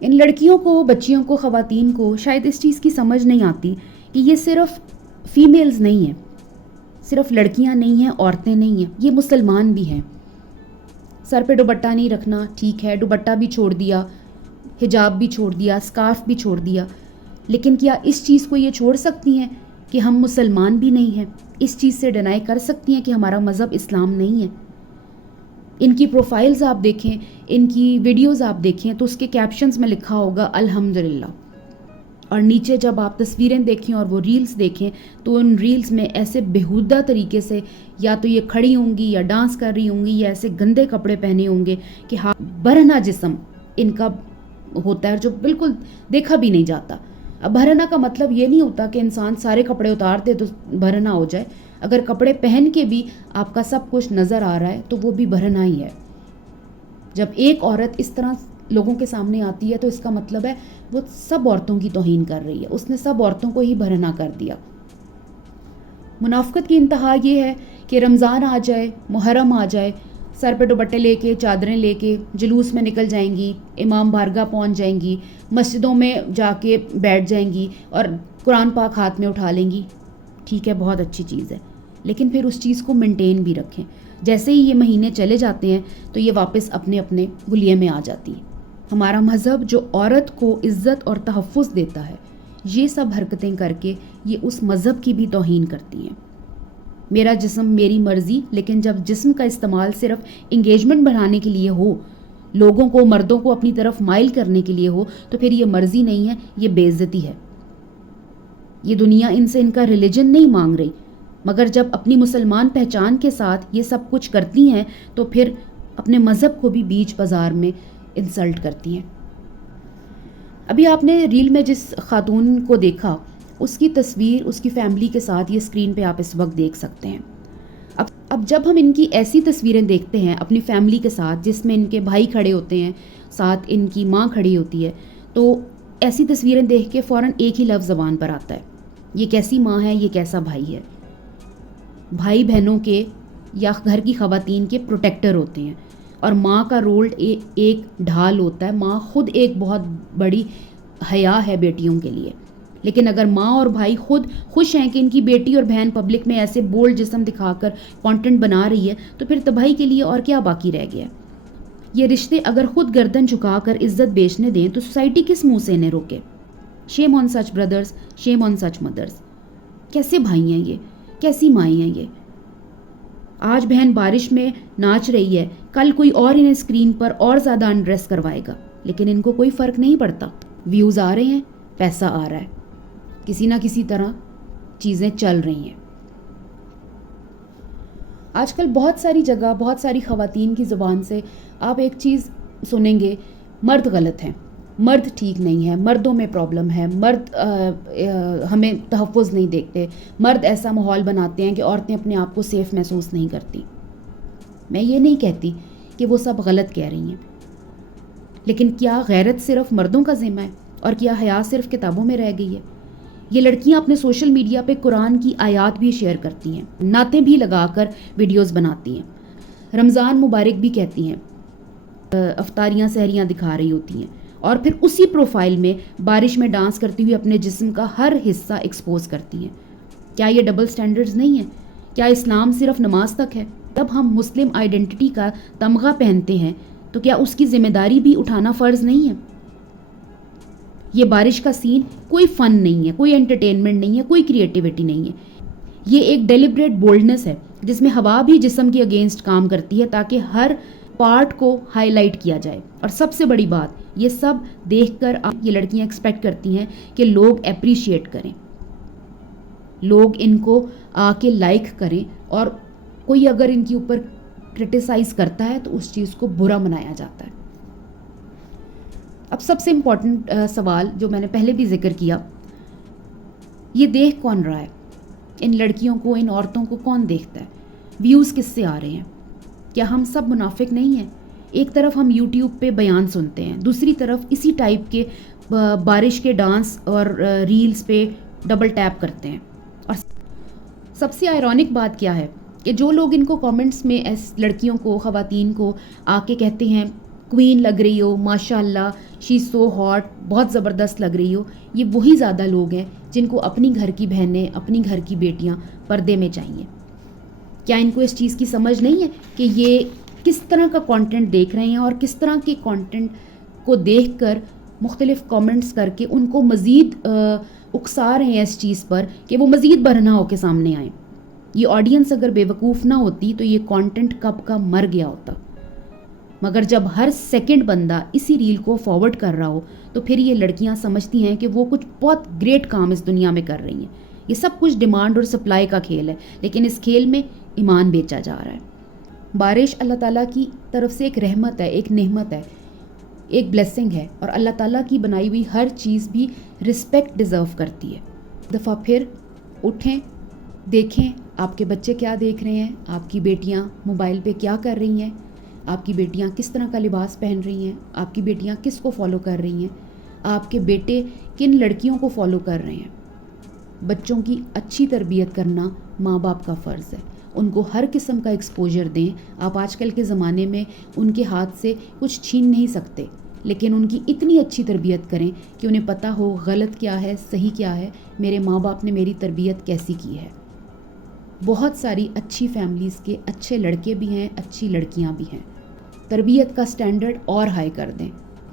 ان لڑکیوں کو، بچیوں کو، خواتین کو شاید اس چیز کی سمجھ نہیں آتی کہ یہ صرف فیمیلز نہیں ہیں، صرف لڑکیاں نہیں ہیں، عورتیں نہیں ہیں، یہ مسلمان بھی ہیں۔ سر پہ دوپٹہ نہیں رکھنا ٹھیک ہے، دوپٹہ بھی چھوڑ دیا، حجاب بھی چھوڑ دیا، اسکارف بھی چھوڑ دیا، لیکن کیا اس چیز کو یہ چھوڑ سکتی ہیں کہ ہم مسلمان بھی نہیں ہیں؟ اس چیز سے ڈینائی کر سکتی ہیں کہ ہمارا مذہب اسلام نہیں ہے؟ ان کی پروفائلز آپ دیکھیں، ان کی ویڈیوز آپ دیکھیں تو اس کے کیپشنز میں لکھا ہوگا الحمدللہ، اور نیچے جب آپ تصویریں دیکھیں اور وہ ریلز دیکھیں تو ان ریلز میں ایسے بیہودہ طریقے سے یا تو یہ کھڑی ہوں گی یا ڈانس کر رہی ہوں گی یا ایسے گندے کپڑے پہنے ہوں گے کہ برہنہ جسم ان کا ہوتا ہے جو بالکل دیکھا بھی نہیں جاتا۔ اب برہنہ کا مطلب یہ نہیں ہوتا کہ انسان سارے کپڑے اتار دے تو برہنہ ہو جائے، اگر کپڑے پہن کے بھی آپ کا سب کچھ نظر آ رہا ہے تو وہ بھی برہنہ ہی ہے۔ جب ایک عورت اس طرح لوگوں کے سامنے آتی ہے تو اس کا مطلب ہے وہ سب عورتوں کی توہین کر رہی ہے، اس نے سب عورتوں کو ہی برہنہ کر دیا۔ منافقت کی انتہا یہ ہے کہ رمضان آ جائے، محرم آ جائے، سر پہ دوپٹے لے کے، چادریں لے کے جلوس میں نکل جائیں گی، امام بارگاہ پہنچ جائیں گی، مسجدوں میں جا کے بیٹھ جائیں گی اور قرآن پاک ہاتھ میں اٹھا لیں گی۔ ٹھیک ہے، بہت اچھی چیز ہے، لیکن پھر اس چیز کو مینٹین بھی رکھیں۔ جیسے ہی یہ مہینے چلے جاتے ہیں تو یہ واپس اپنے اپنے گلیے میں آ جاتی ہے۔ ہمارا مذہب جو عورت کو عزت اور تحفظ دیتا ہے، یہ سب حرکتیں کر کے یہ اس مذہب کی بھی توہین کرتی ہیں۔ میرا جسم میری مرضی، لیکن جب جسم کا استعمال صرف انگیجمنٹ بڑھانے کے لیے ہو، لوگوں کو، مردوں کو اپنی طرف مائل کرنے کے لیے ہو، تو پھر یہ مرضی نہیں ہے، یہ بے عزتی ہے۔ یہ دنیا ان سے ان کا ریلیجن نہیں مانگ رہی، مگر جب اپنی مسلمان پہچان کے ساتھ یہ سب کچھ کرتی ہیں تو پھر اپنے مذہب کو بھی بیچ بازار میں انسلٹ کرتی ہیں۔ ابھی آپ نے ریل میں جس خاتون کو دیکھا، اس کی تصویر اس کی فیملی کے ساتھ یہ اسکرین پہ آپ اس وقت دیکھ سکتے ہیں۔ اب جب ہم ان کی ایسی تصویریں دیکھتے ہیں اپنی فیملی کے ساتھ، جس میں ان کے بھائی کھڑے ہوتے ہیں، ساتھ ان کی ماں کھڑی ہوتی ہے، تو ایسی تصویریں دیکھ کے فوراً ایک ہی لفظ زبان پر آتا ہے، یہ کیسی ماں ہے، یہ کیسا بھائی ہے۔ بھائی بہنوں کے یا گھر کی خواتین کے پروٹیکٹر ہوتے ہیں، اور ماں کا رول ایک ڈھال ہوتا ہے۔ ماں خود ایک بہت بڑی حیا ہے بیٹیوں کے لیے، لیکن اگر ماں اور بھائی خود خوش ہیں کہ ان کی بیٹی اور بہن پبلک میں ایسے بولڈ جسم دکھا کر کانٹینٹ بنا رہی ہے، تو پھر تباہی کے لیے اور کیا باقی رہ گیا؟ یہ رشتے اگر خود گردن جھکا کر عزت بیچنے دیں تو سوسائٹی کس منہ سے انہیں روکے؟ شیم آن سچ بردرز، شیم آن سچ مدرز۔ کیسے بھائی ہیں یہ، کیسی مائیں ہیں یہ؟ آج بہن بارش میں ناچ رہی ہے، کل کوئی اور انہیں اسکرین پر اور زیادہ انڈریس کروائے گا، لیکن ان کو کوئی فرق نہیں پڑتا۔ ویوز آ رہے ہیں، پیسہ آ رہا ہے، کسی نہ کسی طرح چیزیں چل رہی ہیں۔ آج کل بہت ساری جگہ، بہت ساری خواتین کی زبان سے آپ ایک چیز سنیں گے، مرد غلط ہیں، مرد ٹھیک نہیں ہے، مردوں میں پرابلم ہے، مرد ہمیں تحفظ نہیں دیکھتے، مرد ایسا ماحول بناتے ہیں کہ عورتیں اپنے آپ کو سیف محسوس نہیں کرتی۔ میں یہ نہیں کہتی کہ وہ سب غلط کہہ رہی ہیں، لیکن کیا غیرت صرف مردوں کا ذمہ ہے، اور کیا حیا صرف کتابوں میں رہ گئی ہے؟ یہ لڑکیاں اپنے سوشل میڈیا پہ قرآن کی آیات بھی شیئر کرتی ہیں، نعتیں بھی لگا کر ویڈیوز بناتی ہیں، رمضان مبارک بھی کہتی ہیں، افطاریاں سحریاں دکھا رہی ہوتی ہیں، اور پھر اسی پروفائل میں بارش میں ڈانس کرتی ہوئی اپنے جسم کا ہر حصہ ایکسپوز کرتی ہیں۔ کیا یہ ڈبل سٹینڈرڈز نہیں ہیں؟ کیا اسلام صرف نماز تک ہے؟ جب ہم مسلم آئیڈینٹی کا تمغہ پہنتے ہیں تو کیا اس کی ذمہ داری بھی اٹھانا فرض نہیں ہے؟ یہ بارش کا سین کوئی فن نہیں ہے، کوئی انٹرٹینمنٹ نہیں ہے، کوئی کریٹیوٹی نہیں ہے، یہ ایک ڈیلیبریٹ بولڈنس ہے جس میں ہوا بھی جسم کے اگینسٹ کام کرتی ہے تاکہ ہر پارٹ کو ہائی لائٹ کیا جائے۔ اور سب سے بڑی بات، یہ سب دیکھ کر یہ لڑکیاں ایکسپیکٹ کرتی ہیں کہ لوگ اپریشیٹ کریں، لوگ ان کو آ کے لائک کریں، اور کوئی اگر ان کے اوپر کرٹیسائز کرتا ہے تو اس چیز کو برا منایا جاتا ہے۔ اب سب سے امپورٹنٹ سوال جو میں نے پہلے بھی ذکر کیا، یہ دیکھ کون رہا ہے؟ ان لڑکیوں کو، ان عورتوں کو کون دیکھتا ہے؟ ویوز کس سے آ رہے ہیں؟ کیا ہم سب منافق نہیں ہیں؟ ایک طرف ہم یوٹیوب پہ بیان سنتے ہیں، دوسری طرف اسی ٹائپ کے بارش کے ڈانس اور ریلز پہ ڈبل ٹیپ کرتے ہیں۔ اور سب سے آئرونک بات کیا ہے کہ جو لوگ ان کو کامنٹس میں لڑکیوں کو، خواتین کو آ کے کہتے ہیں کوئین لگ رہی ہو، ماشاء اللہ، شی سو ہاٹ، بہت زبردست لگ رہی ہو، یہ وہی زیادہ لوگ ہیں جن کو اپنی گھر کی بہنیں، اپنی گھر کی بیٹیاں پردے میں چاہیے. کیا ان کو اس چیز کی سمجھ نہیں ہے کہ یہ کس طرح کا کانٹینٹ دیکھ رہے ہیں اور کس طرح کے کانٹینٹ کو دیکھ کر مختلف کامنٹس کر کے ان کو مزید اکسا رہے ہیں اس چیز پر کہ وہ مزید برہنہ ہو کے سامنے آئیں. یہ آڈینس اگر بے وقوف نہ ہوتی تو یہ کانٹینٹ کب کا مر گیا ہوتا. مگر جب ہر سیکنڈ بندہ اسی ریل کو فارورڈ کر رہا ہو تو پھر یہ لڑکیاں سمجھتی ہیں کہ وہ کچھ بہت گریٹ کام اس دنیا میں کر رہی ہیں. یہ سب کچھ ڈیمانڈ اور سپلائی کا کھیل ہے، لیکن اس کھیل میں ایمان بیچا جا رہا ہے. بارش اللہ تعالیٰ کی طرف سے ایک رحمت ہے، ایک نعمت ہے، ایک بلیسنگ ہے، اور اللہ تعالیٰ کی بنائی ہوئی ہر چیز بھی رسپیکٹ ڈیزرو کرتی ہے. دفعہ پھر اٹھیں، دیکھیں آپ کے بچے کیا دیکھ رہے ہیں، آپ کی بیٹیاں موبائل پہ کیا کر رہی ہیں، آپ کی بیٹیاں کس طرح کا لباس پہن رہی ہیں، آپ کی بیٹیاں کس کو فالو کر رہی ہیں، آپ کے بیٹے کن لڑکیوں کو فالو کر رہے ہیں. بچوں کی اچھی تربیت کرنا ماں باپ کا فرض ہے. ان کو ہر قسم کا ایکسپوجر دیں. آپ آج کل کے زمانے میں ان کے ہاتھ سے کچھ چھین نہیں سکتے، لیکن ان کی اتنی اچھی تربیت کریں کہ انہیں پتہ ہو غلط کیا ہے، صحیح کیا ہے، میرے ماں باپ نے میری تربیت کیسی کی ہے. بہت ساری اچھی فیملیز کے اچھے لڑکے بھی ہیں، اچھی لڑکیاں بھی ہیں. تربیت کا سٹینڈرڈ اور ہائی کر دیں.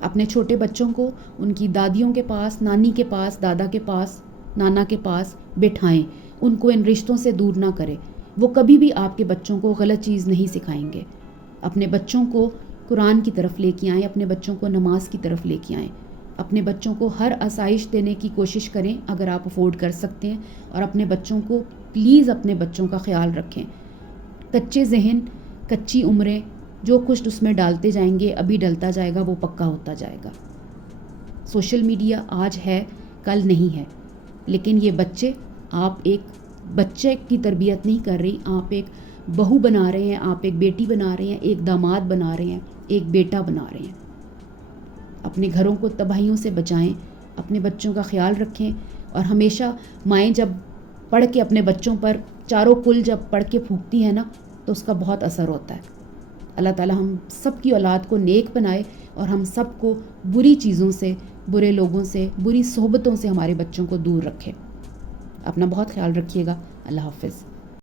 اپنے چھوٹے بچوں کو ان کی دادیوں کے پاس، نانی کے پاس، دادا کے پاس، نانا کے پاس بٹھائیں. ان کو ان رشتوں سے دور نہ کریں. وہ کبھی بھی آپ کے بچوں کو غلط چیز نہیں سکھائیں گے. اپنے بچوں کو قرآن کی طرف لے کے آئیں، اپنے بچوں کو نماز کی طرف لے کے آئیں. اپنے بچوں کو ہر آسائش دینے کی کوشش کریں اگر آپ افورڈ کر سکتے ہیں، اور اپنے بچوں کو پلیز اپنے بچوں کا خیال رکھیں. کچے ذہن، کچی عمریں، جو کچھ اس میں ڈالتے جائیں گے ابھی ڈلتا جائے گا، وہ پکا ہوتا جائے گا. سوشل میڈیا آج ہے، کل نہیں ہے، لیکن یہ بچے، آپ ایک بچے کی تربیت نہیں کر رہی، آپ ایک بہو بنا رہے ہیں، آپ ایک بیٹی بنا رہے ہیں، ایک داماد بنا رہے ہیں، ایک بیٹا بنا رہے ہیں. اپنے گھروں کو تباہیوں سے بچائیں، اپنے بچوں کا خیال رکھیں. اور ہمیشہ مائیں جب پڑھ کے اپنے بچوں پر چاروں کل جب پڑھ کے پھونکتی ہیں نا تو اس کا بہت اثر ہوتا ہے. اللہ تعالیٰ ہم سب کی اولاد کو نیک بنائے اور ہم سب کو بری چیزوں سے، برے لوگوں سے، بری صحبتوں سے ہمارے بچوں کو دور رکھے. اپنا بہت خیال رکھیے گا. اللہ حافظ.